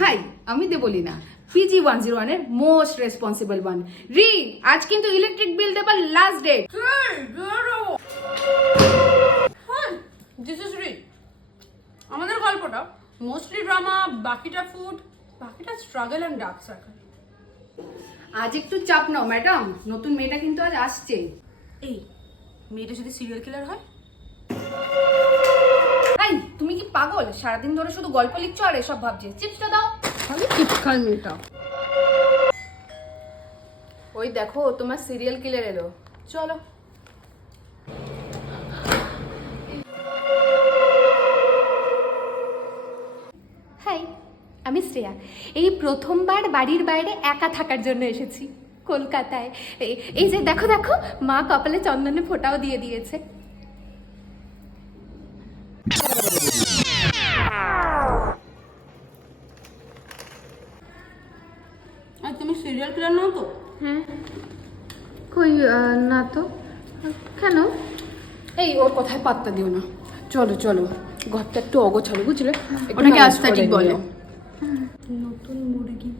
High, আমি Debolina, PG101 এর most responsible one. আজ কিন্তু ইলেকট্রিক বিল দেবার লাস্ট ডেট। দিস ইজ রি। আমাদের গল্পটা মোস্টলি ড্রামা, বাকিটা ফুড, বাকিটা স্ট্রাগল অ্যান্ড ডার্ক সার্কেল। আজ একটু চাপ নাও ম্যাডাম, নতুন মেয়েটা কিন্তু আজ আসছে। এই মেয়েটা যদি সিরিয়াল কিলার হয়? হাই, তুমি কি পাগল? সারাদিন ধরে শুধু গল্প লিখছো আর এসব ভাবছে। চিপসটা দাও। খালি চিৎকার মেয়েটা। ওই দেখো, তোমার সিরিয়াল কিলার এলো, চলো। হাই, আমি শ্রেয়া। এই প্রথমবার বাড়ির বাইরে একা থাকার জন্য এসেছি কলকাতায়। এই যে দেখো দেখো, মা কপালে চন্দনে ফোঁটাও দিয়ে দিয়েছে। আর তুমি সিরিয়াল কিলার নাও তো? হ্যাঁ, কই না তো। কেন? এই ওর কথায় পাত্তা দিও না, চলো চলো। ঘরটা একটু অগোছালো, বুঝলে? ওটাকে aesthetic বলে। নতুন মুরগি।